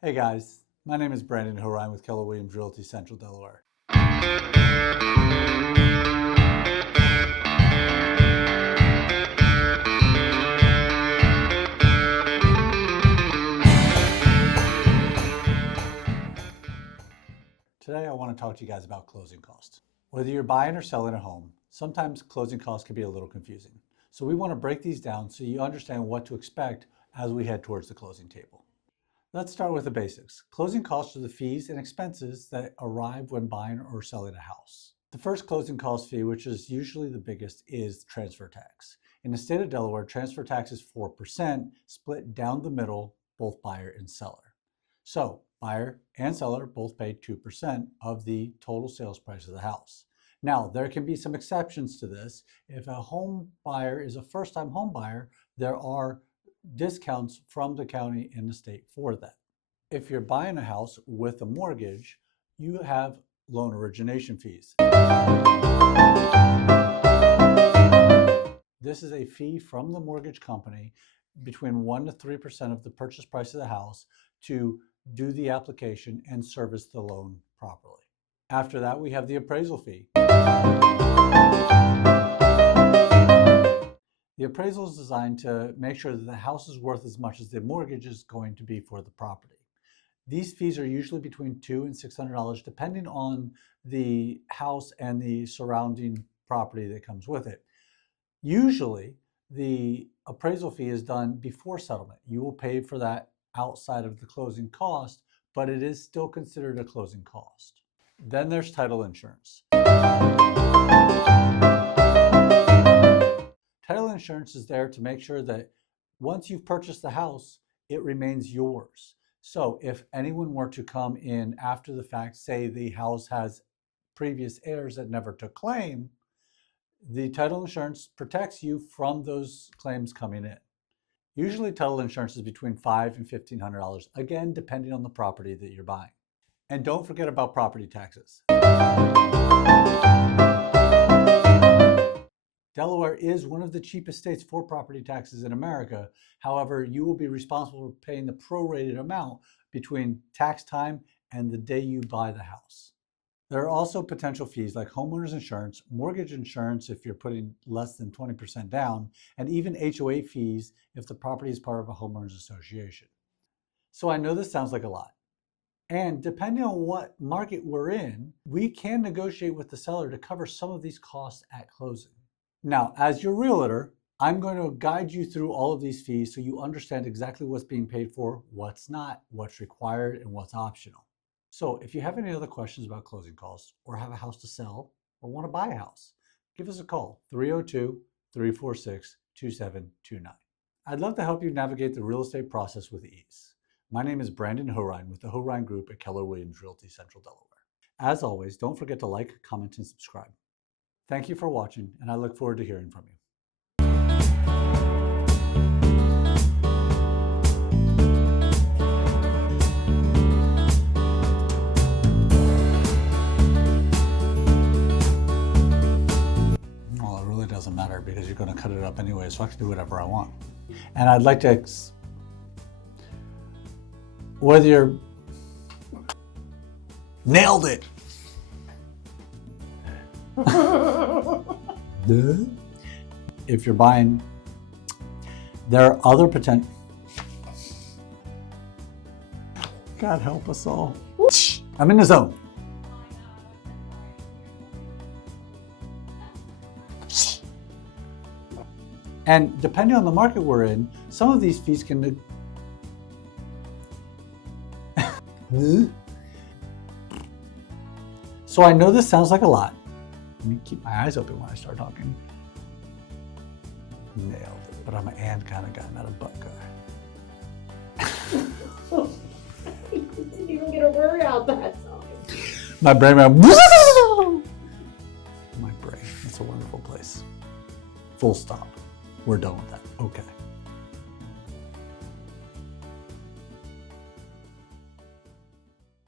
Hey guys, my name is Brandon Hohrein with Keller Realty, Central Delaware. Today I want to talk to you guys about closing costs. Whether you're buying or selling a home, sometimes closing costs can be a little confusing. So we want to break these down so you understand what to expect as we head towards the closing table. Let's start with the basics. Closing costs are the fees and expenses that arrive when buying or selling a house. The first closing cost fee, which is usually the biggest, is transfer tax. In the state of Delaware, transfer tax is 4%, split down the middle, both buyer and seller. So buyer and seller both pay 2% of the total sales price of the house. Now, there can be some exceptions to this. If a home buyer is a first-time home buyer, there are discounts from the county and the state for that. If you're buying a house with a mortgage, you have loan origination fees. This is a fee from the mortgage company between 1% to 3% of the purchase price of the house to do the application and service the loan properly. After that, we have the appraisal fee. The appraisal is designed to make sure that the house is worth as much as the mortgage is going to be for the property. These fees are usually between $200 and $600 depending on the house and the surrounding property that comes with it. Usually, the appraisal fee is done before settlement. You will pay for that outside of the closing cost, but it is still considered a closing cost. Then there's title insurance. Title insurance is there to make sure that once you've purchased the house, it remains yours. So if anyone were to come in after the fact, say the house has previous heirs that never took claim, the title insurance protects you from those claims coming in. Usually title insurance is between $500 and $1,500, again, depending on the property that you're buying. And don't forget about property taxes. Delaware is one of the cheapest states for property taxes in America. However, you will be responsible for paying the prorated amount between tax time and the day you buy the house. There are also potential fees like homeowners insurance, mortgage insurance if you're putting less than 20% down, and even HOA fees if the property is part of a homeowners association. So I know this sounds like a lot. And depending on what market we're in, we can negotiate with the seller to cover some of these costs at closing. Now, as your realtor, I'm going to guide you through all of these fees so you understand exactly what's being paid for, what's not, what's required, and what's optional. So if you have any other questions about closing costs or have a house to sell or want to buy a house, give us a call, 302-346-2729. I'd love to help you navigate the real estate process with ease. My name is Brandon Hohrein with the Hohrein Group at Keller Realty, Central Delaware. As always, don't forget to like, comment, and subscribe. Thank you for watching, and I look forward to hearing from you. Well, it really doesn't matter because you're going to cut it up anyway, so I can do whatever I want. And I'd like to, whether you're, nailed it. If you're buying, there are other potential. God help us all. I'm in the zone. And depending on the market we're in, some of these fees can. So I know this sounds like a lot. Let me keep my eyes open when I start talking. Nailed it, but I'm an and kind of guy, not a but guy. You didn't even get a word out that time. My brain went, my brain, it's a wonderful place. Full stop. We're done with that. Okay.